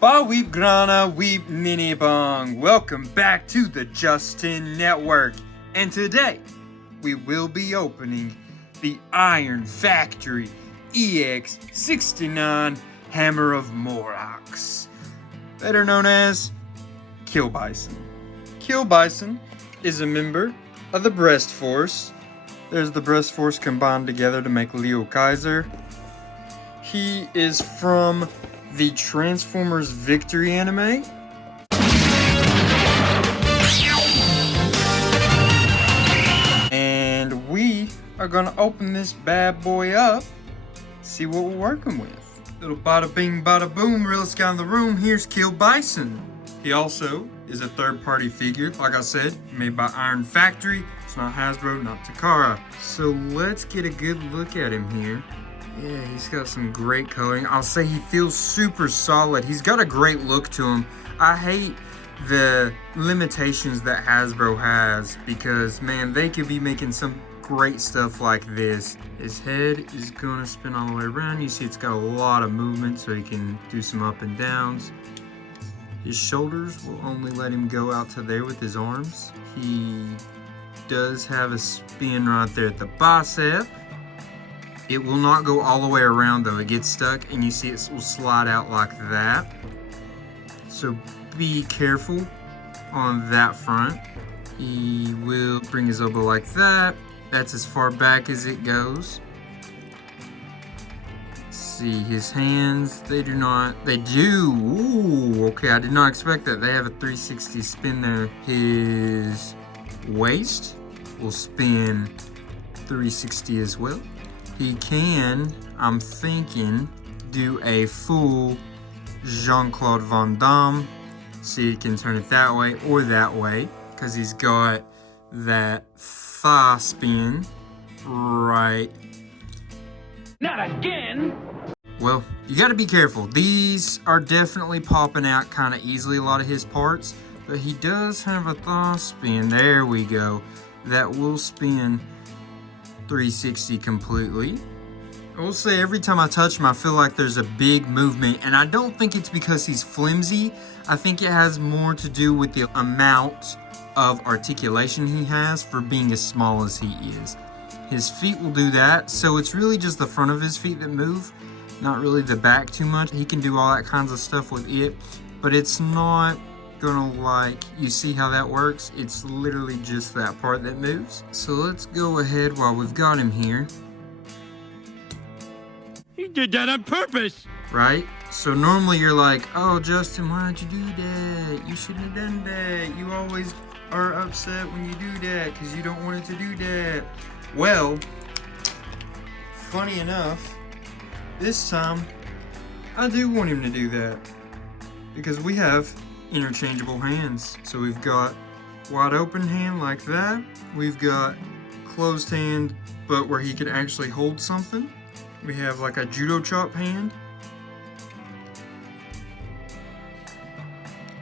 Baweep Grana Weep Mini Bong. Welcome back to the Justin Network. And today, we will be opening the IronFactory EX-69 Hammer of Morax, better known as Killbison. Killbison is a member of the Breast Force. There's the Breast Force combined together to make Leo Kaiser. He is from the Transformers Victory anime. And we are gonna open this bad boy up, see what we're working with. Little bada bing bada boom, realest guy in the room, here's Killbison. He also is a third-party figure, like I said, made by IronFactory. It's not Hasbro, not Takara. So let's get a good look at him here. Yeah, he's got some great coloring. I'll say he feels super solid. He's got a great look to him. I hate the limitations that Hasbro has because, man, they could be making some great stuff like this. His head is gonna spin all the way around. You see it's got a lot of movement so he can do some up and downs. His shoulders will only let him go out to there with his arms. He does have a spin right there at the bicep. It will not go all the way around though. It gets stuck and you see it will slide out like that. So be careful on that front. He will bring his elbow like that. That's as far back as it goes. Let's see, his hands, they do. Ooh, okay, I did not expect that. They have a 360 spin there. His waist will spin 360 as well. He can, I'm thinking, do a full Jean-Claude Van Damme. See, he can turn it that way or that way because he's got that thigh spin right. Not again! Well, you got to be careful. These are definitely popping out kind of easily, a lot of his parts, but he does have a thigh spin. There we go. That will spin 360 completely. I will say every time I touch him, I feel like there's a big movement, and I don't think it's because he's flimsy. I think it has more to do with the amount of articulation he has for being as small as he is. His feet will do that, so it's really just the front of his feet that move, not really the back too much. He can do all that kinds of stuff with it, but it's not gonna you see how that works? It's literally just that part that moves. So let's go ahead while we've got him here. He did that on purpose! Right? So normally you're like, oh Justin, why'd you do that? You shouldn't have done that. You always are upset when you do that because you don't want it to do that. Well, funny enough, this time I do want him to do that because we have interchangeable hands. So we've got wide open hand like that. We've got closed hand, but where he could actually hold something. We have like a judo chop hand.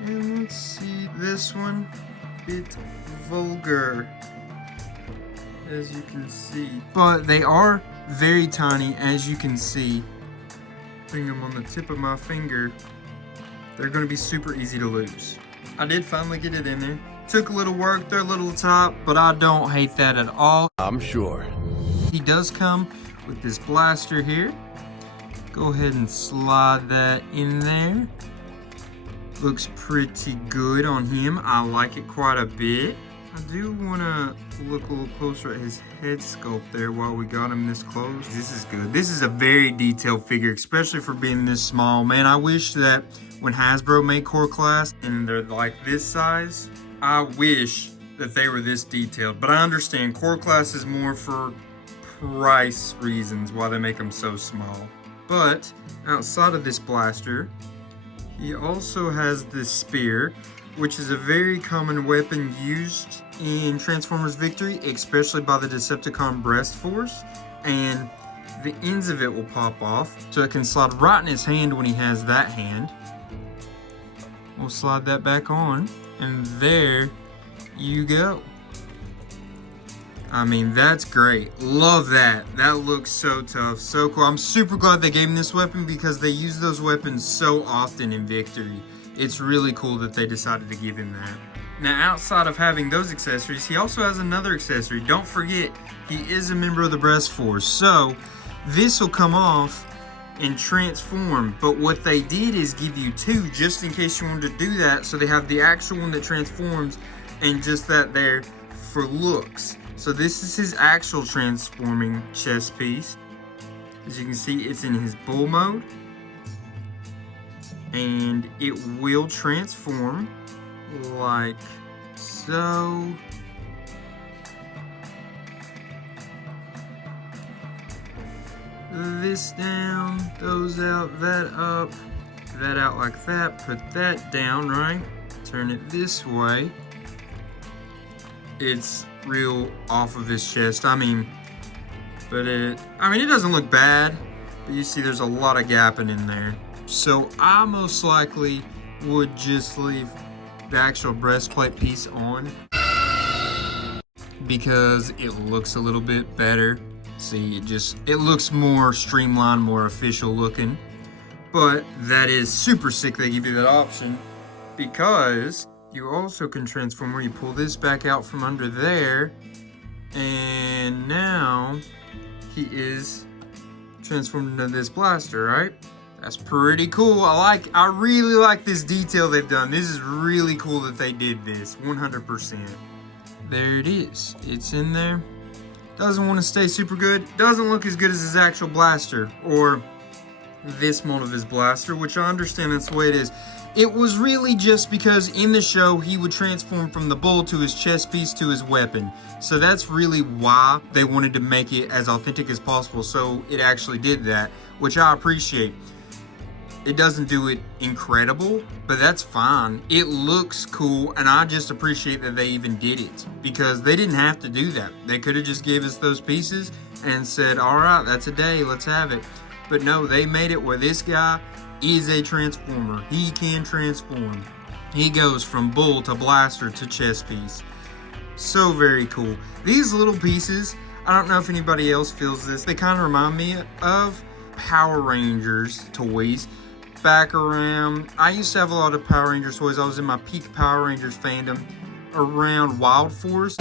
And let's see, this one, bit vulgar, as you can see. But they are very tiny, as you can see. Putting them on the tip of my finger. They're going to be super easy to lose. I did finally get it in there. Took a little work, they're a little top, but I don't hate that at all. I'm sure. He does come with this blaster here. Go ahead and slide that in there. Looks pretty good on him. I like it quite a bit. I do want to look a little closer at his head sculpt there while we got him this close. This is good. This is a very detailed figure, especially for being this small. Man, I wish that when Hasbro made Core Class and they're like this size, I wish that they were this detailed. But I understand Core Class is more for price reasons why they make them so small. But outside of this blaster, he also has this spear, which is a very common weapon used in Transformers Victory, especially by the Decepticon Breast Force. And the ends of it will pop off, so it can slide right in his hand when he has that hand. We'll slide that back on, and there you go. I mean, that's great. Love that. That looks so tough, so cool. I'm super glad they gave him this weapon because they use those weapons so often in Victory. It's really cool that they decided to give him that. Now, outside of having those accessories, he also has another accessory. Don't forget, he is a member of the Breast Force, so this will come off and transform. But what they did is give you two just in case you wanted to do that. So they have the actual one that transforms and just that there for looks. So this is his actual transforming chest piece. As you can see, it's in his bull mode. And it will transform like so. This down, those out, that up, that out like that, put that down, right? Turn it this way. It's real off of his chest. I mean, it doesn't look bad, but you see there's a lot of gapping in there. So I most likely would just leave the actual breastplate piece on because it looks a little bit better. See, it looks more streamlined, more official looking. But that is super sick they give you that option because you also can transform where you pull this back out from under there, and now he is transformed into this blaster, right? That's pretty cool. I really like this detail they've done. This is really cool that they did this, 100%. There it is. It's in there. Doesn't want to stay super good. Doesn't look as good as his actual blaster, or this mold of his blaster, which I understand that's the way it is. It was really just because in the show he would transform from the bull to his chest piece to his weapon. So that's really why they wanted to make it as authentic as possible, so it actually did that, which I appreciate. It doesn't do it incredible, but that's fine. It looks cool, and I just appreciate that they even did it because they didn't have to do that. They could have just gave us those pieces and said, all right, that's a day, let's have it. But no, they made it where this guy is a transformer. He can transform. He goes from bull to blaster to chest piece. So very cool. These little pieces, I don't know if anybody else feels this, they kind of remind me of Power Rangers toys. Back around, I used to have a lot of Power Rangers toys. I was in my peak Power Rangers fandom around Wild Force.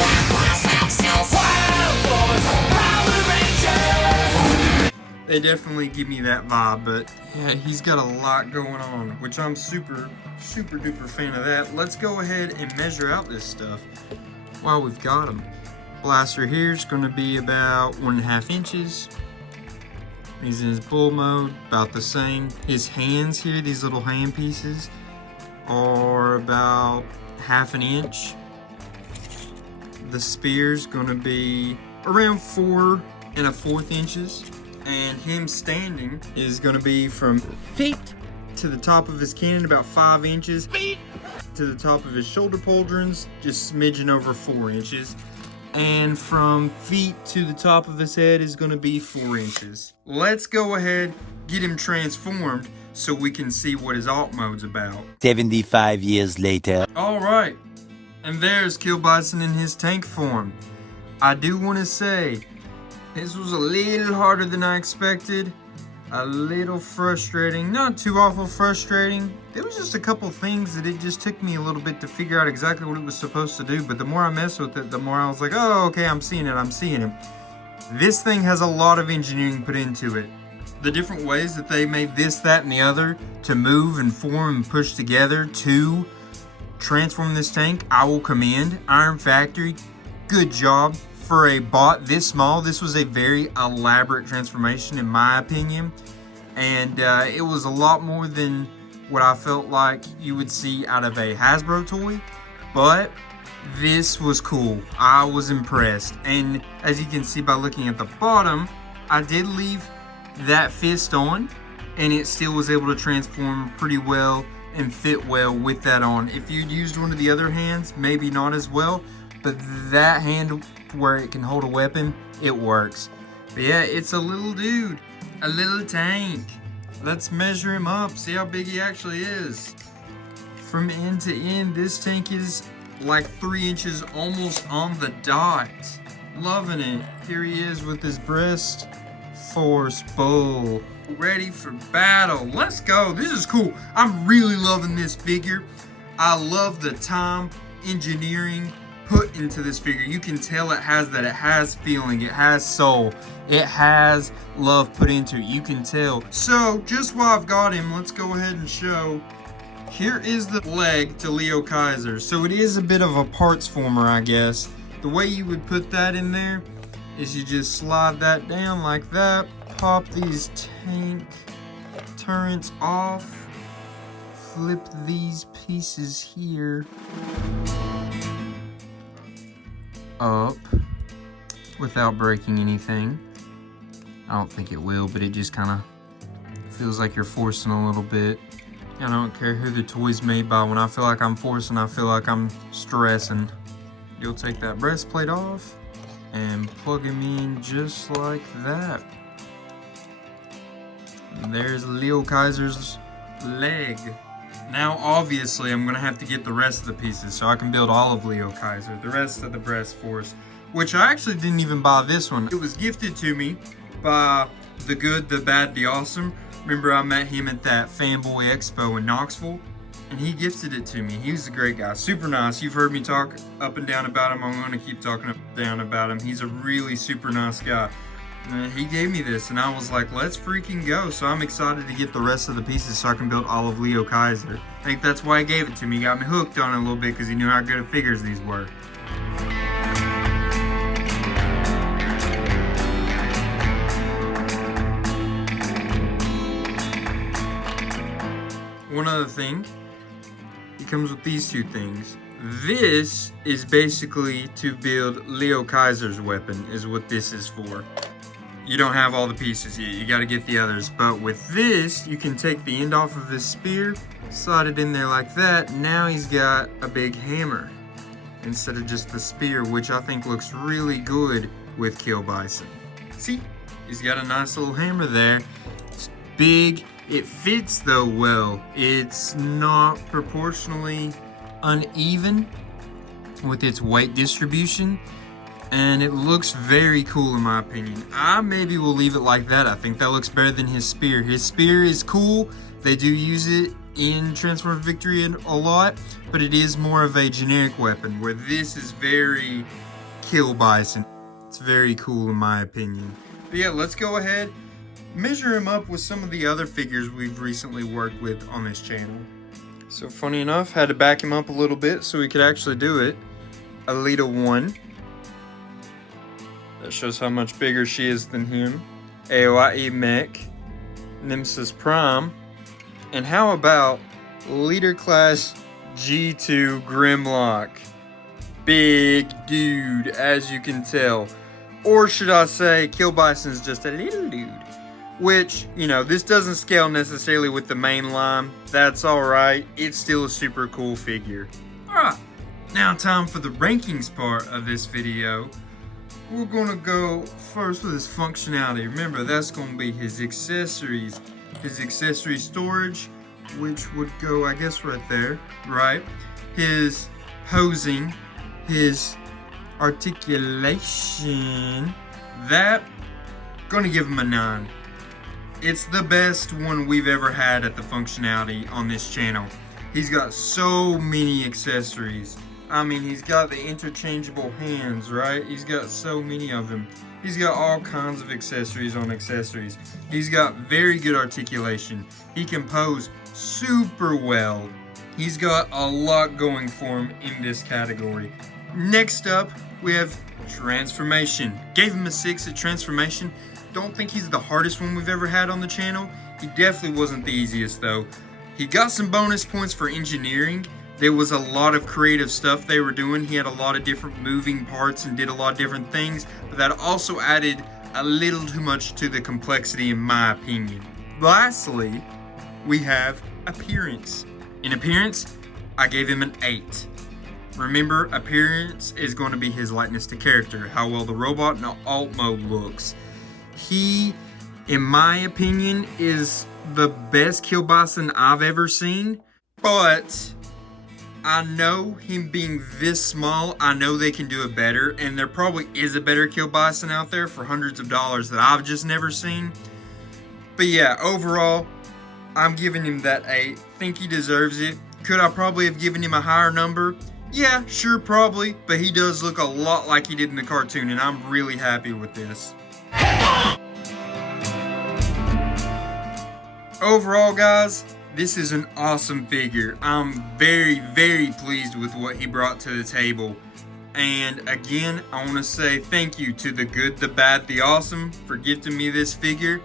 They definitely give me that vibe, but yeah, he's got a lot going on, which I'm super duper fan of that. Let's go ahead and measure out this stuff while we've got him. Blaster here is going to be about 1.5 inches. He's in his bull mode, about the same. His hands here, these little hand pieces, are about 1/2 inch. The spear's gonna be around 4 1/4 inches. And him standing is gonna be from feet to the top of his cannon, about 5 inches. Feet to the top of his shoulder pauldrons, just smidgen over 4 inches. And from feet to the top of his head is going to be 4 inches. Let's go ahead, get him transformed so we can see what his alt mode's about. 75 years later. Alright, and there's Killbison in his tank form. I do want to say, this was a little harder than I expected. A little frustrating, not too awful frustrating. There was just a couple things that it just took me a little bit to figure out exactly what it was supposed to do, but the more I messed with it, the more I was like, oh, okay, I'm seeing it. This thing has a lot of engineering put into it. The different ways that they made this, that, and the other to move and form and push together to transform this tank, I will commend IronFactory. Good job. For a bot this small, this was a very elaborate transformation in my opinion, and it was a lot more than what I felt like you would see out of a Hasbro toy, but this was cool. I was impressed, and as you can see by looking at the bottom, I did leave that fist on, and it still was able to transform pretty well and fit well with that on. If you'd used one of the other hands, maybe not as well, but that hand where it can hold a weapon, it works. But yeah, it's a little dude, a little tank. Let's measure him up, see how big he actually is. From end to end, this tank is like 3 inches almost on the dot. Loving it. Here he is with his breast force bull. Ready for battle. Let's go. This is cool. I'm really loving this figure. I love the time engineering put into this figure. You can tell it has that. It has feeling. It has soul. It has love put into it. You can tell. So just while I've got him, let's go ahead and show. Here is the leg to Leo Kaiser. So it is a bit of a parts former, I guess. The way you would put that in there is you just slide that down like that. Pop these tank turrets off. Flip these pieces here up without breaking anything. I don't think it will, but it just kind of feels like you're forcing a little bit. I don't care who the toy's made by. When I feel like I'm forcing, I feel like I'm stressing. You'll take that breastplate off and plug him in just like that. And there's Leo Kaiser's leg. Now obviously I'm gonna have to get the rest of the pieces so I can build all of Leo Kaiser, the rest of the breast force, which I actually didn't even buy this one. It was gifted to me by the good, the bad, the awesome. Remember I met him at that Fanboy Expo in Knoxville, and he gifted it to me. He was a great guy, super nice. You've heard me talk up and down about him. I'm gonna keep talking up and down about him. He's a really super nice guy. And he gave me this and I was like, let's freaking go. So I'm excited to get the rest of the pieces so I can build all of Leo Kaiser. I think that's why he gave it to me. He got me hooked on it a little bit because he knew how good at figures these were. One other thing, he comes with these two things. This is basically to build Leo Kaiser's weapon, is what this is for. You don't have all the pieces yet, you gotta get the others. But with this, you can take the end off of this spear, slide it in there like that. Now he's got a big hammer instead of just the spear, which I think looks really good with Killbison. See, he's got a nice little hammer there. It's big, it fits though well. It's not proportionally uneven with its weight distribution. And it looks very cool in my opinion. I maybe will leave it like that. I think that looks better than his spear. His spear is cool. They do use it in Transformers Victory a lot, but it is more of a generic weapon, where this is very Killbison. It's very cool in my opinion. But yeah, let's go ahead, measure him up with some of the other figures we've recently worked with on this channel. So funny enough, had to back him up a little bit so we could actually do it. Alita 1. That shows how much bigger she is than him. AOIE Mech, Nemesis Prime, and how about Leader Class G2 Grimlock? Big dude, as you can tell. Or should I say, Killbison's just a little dude. Which, you know, this doesn't scale necessarily with the main line. That's alright, it's still a super cool figure. Alright, now time for the rankings part of this video. We're gonna go first with his functionality. Remember, that's gonna be his accessories. His accessory storage, which would go, I guess, right there, right? His hosing, his articulation, that, gonna give him a 9. It's the best one we've ever had at the functionality on this channel. He's got so many accessories. I mean, he's got the interchangeable hands, right? He's got so many of them. He's got all kinds of accessories on accessories. He's got very good articulation. He can pose super well. He's got a lot going for him in this category. Next up, we have transformation. Gave him a 6 at transformation. Don't think he's the hardest one we've ever had on the channel. He definitely wasn't the easiest though. He got some bonus points for engineering. There was a lot of creative stuff they were doing. He had a lot of different moving parts and did a lot of different things, but that also added a little too much to the complexity in my opinion. Lastly, we have appearance. In appearance, I gave him an 8. Remember, appearance is going to be his likeness to character, how well the robot in alt mode looks. He, in my opinion, is the best Killbison I've ever seen, but I know him being this small, I know they can do it better, and there probably is a better Killbison out there for hundreds of dollars that I've just never seen. But yeah, overall, I'm giving him that 8. Think he deserves it. Could I probably have given him a higher number? Yeah, sure, probably, but he does look a lot like he did in the cartoon, and I'm really happy with this. Overall, guys, this is an awesome figure. I'm very, very pleased with what he brought to the table. And again, I want to say thank you to the good, the bad, the awesome for gifting me this figure.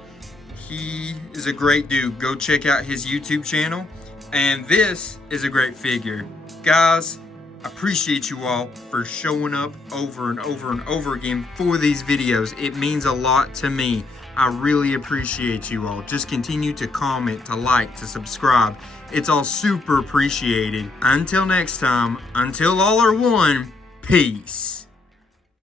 He is a great dude. Go check out his YouTube channel. And this is a great figure. Guys, I appreciate you all for showing up over and over and over again for these videos. It means a lot to me. I really appreciate you all. Just continue to comment, to like, to subscribe. It's all super appreciated. Until next time, until all are one, peace.